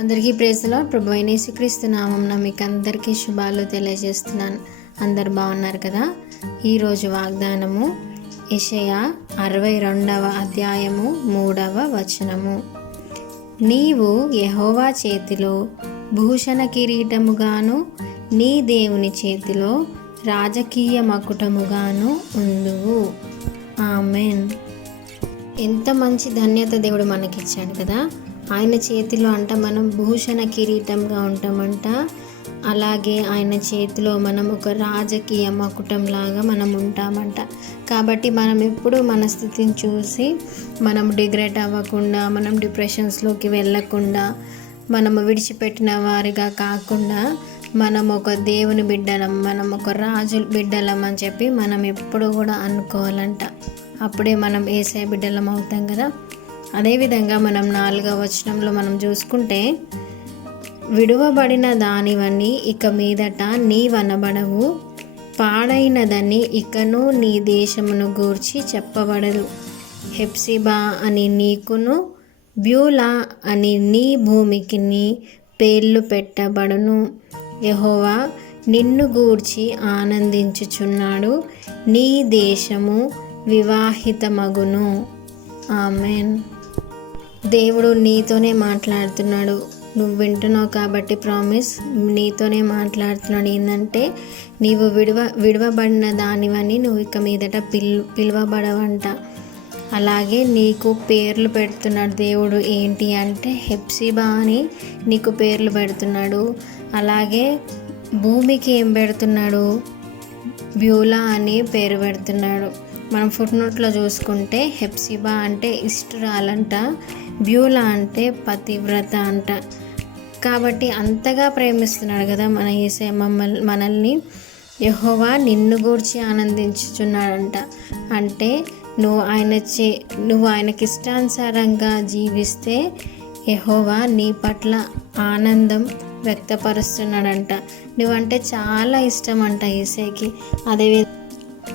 అందరికీ praise the lord. ప్రభు అయిన యేసుక్రీస్తు నామమున మీకు అందరికీ శుభాలు తెలియజేస్తున్నాను. అందరు బాగున్నారు కదా? ఈరోజు వాగ్దానము యెషయా 62వ అధ్యాయము 3వ వచనము. నీవు యెహోవా చేతిలో భూషణ కిరీటముగాను నీ దేవుని చేతిలో రాజకీయ మకుటముగాను ఉందువు. ఆమెన్. ఎంత మంచి ధన్యత దేవుడు మనకిచ్చాడు కదా. ఆయన చేతిలో అంట మనం భూషణ కిరీటంగా ఉంటామంట. అలాగే ఆయన చేతిలో మనం ఒక రాజకీయ మకుటంలాగా మనం ఉంటామంట. కాబట్టి మనం ఎప్పుడు మన స్థితిని చూసి మనం డిగ్రేట్ అవ్వకుండా, మనం డిప్రెషన్స్లోకి వెళ్ళకుండా, మనము విడిచిపెట్టిన వారిగా కాకుండా మనం ఒక దేవుని బిడ్డలం, మనం ఒక రాజు బిడ్డలం అని చెప్పి మనం ఎప్పుడు కూడా అనుకోవాలంట. అప్పుడే మనం యేసయ్య బిడ్డలం అవుతాం కదా. అదేవిధంగా మనం 4వ వచనంలో మనం చూసుకుంటే, విడువబడిన దానివన్నీ ఇక మీదట నీవనబడవు, పాడైనదని ఇకను నీ దేశమును గూర్చి చెప్పబడదు. హెప్సిబా అని నీకును, బ్యూలా అని నీ భూమికి నీ పేర్లు పెట్టబడును. యెహోవా నిన్ను గూర్చి ఆనందించుచున్నాడు, నీ దేశము వివాహితమగును. ఆమెన్. దేవుడు నీతోనే మాట్లాడుతున్నాడు. నువ్వు వింటున్నావు కాబట్టి ప్రామిస్, నీతోనే మాట్లాడుతున్నాడు. ఏంటంటే నీవు విడవబడిన దానివని నువ్వు ఇక మీదట పిలువబడవంట. అలాగే నీకు పేర్లు పెడుతున్నాడు దేవుడు. ఏంటి అంటే హెప్సిబా అని నీకు పేర్లు పెడుతున్నాడు. అలాగే భూమికి ఏం పెడుతున్నాడు? బ్యూలా అని పేరు పెడుతున్నాడు. మనం ఫుట్ నోట్లో చూసుకుంటే హెప్సిబా అంటే ఇష్టురాలంట, బ్యూలా అంటే పతివ్రత అంట. కాబట్టి అంతగా ప్రేమిస్తున్నాడు కదా మన యేసయ్య మనల్ని. యెహోవా నిన్ను గూర్చి ఆనందించుచున్నాడంట. అంటే నువ్వు ఆయనకి ఇష్టానుసారంగా జీవిస్తే యెహోవా నీ పట్ల ఆనందం వ్యక్తపరుస్తున్నాడంట. నువ్వంటే చాలా ఇష్టం అంట యేసయ్యకి.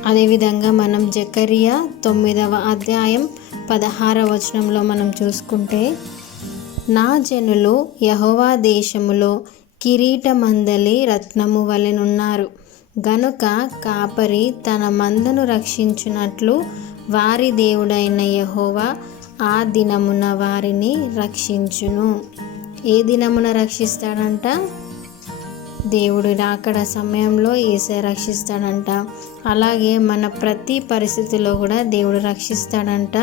అదేవిధంగా మనం జకరియా 9వ అధ్యాయం 16వ వచనంలో మనం చూసుకుంటే, నా జనులు యెహోవా దేశములో కిరీటమందలి రత్నము వలెనున్నారు గనుక కాపరి తన మందను రక్షించున్నట్లు వారి దేవుడైన యెహోవా ఆ దినమున వారిని రక్షించును. ఏ దినమున రక్షిస్తాడంట? దేవుడు రాకడ సమయంలో యేసయ్య రక్షిస్తాడంట. అలాగే మన ప్రతి పరిస్థితిలో కూడా దేవుడు రక్షిస్తాడంట.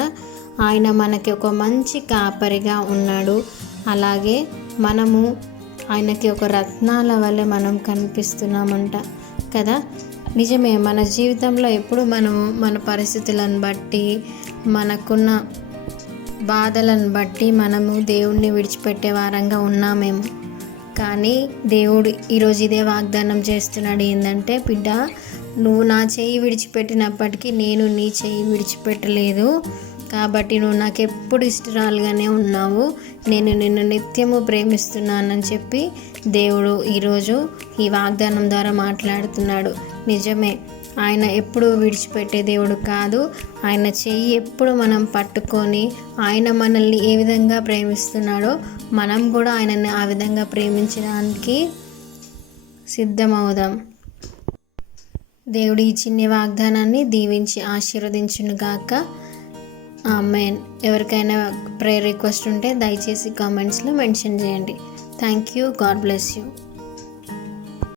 ఆయన మనకి ఒక మంచి కాపరిగా ఉన్నాడు. అలాగే మనము ఆయనకి ఒక రత్నాల వల్లే మనం కనిపిస్తున్నామంట కదా. నిజమే, మన జీవితంలో ఎప్పుడు మనము మన పరిస్థితులను బట్టి, మనకున్న బాధలను బట్టి మనము దేవుణ్ణి విడిచిపెట్టే వారంగా ఉన్నామేమో. కానీ దేవుడు ఈరోజు ఇదే వాగ్దానం చేస్తున్నాడు. ఏంటంటే, బిడ్డ, నువ్వు నా చేయి విడిచిపెట్టినప్పటికీ నేను నీ చేయి విడిచిపెట్టలేదు. కాబట్టి నువ్వు నాకు ఎప్పుడు ఇష్టరాలుగానే ఉన్నావు. నేను నిన్ను నిత్యము ప్రేమిస్తున్నానని చెప్పి దేవుడు ఈరోజు ఈ వాగ్దానం ద్వారా మాట్లాడుతున్నాడు. నిజమే, ఆయన ఎప్పుడు విడిచిపెట్టే దేవుడు కాదు. ఆయన చెయ్యి ఎప్పుడు మనం పట్టుకొని ఆయన మనల్ని ఏ విధంగా ప్రేమిస్తున్నాడో మనం కూడా ఆయనని ఆ విధంగా ప్రేమించడానికి సిద్ధమవుదాం. దేవుడు ఈ చిన్ని వాగ్దానాన్ని దీవించి ఆశీర్వదించును గాక. ఆమెన్. ఎవరికైనా ప్రేయర్ రిక్వెస్ట్ ఉంటే దయచేసి కామెంట్స్లో మెన్షన్ చేయండి. Thank you. God bless you.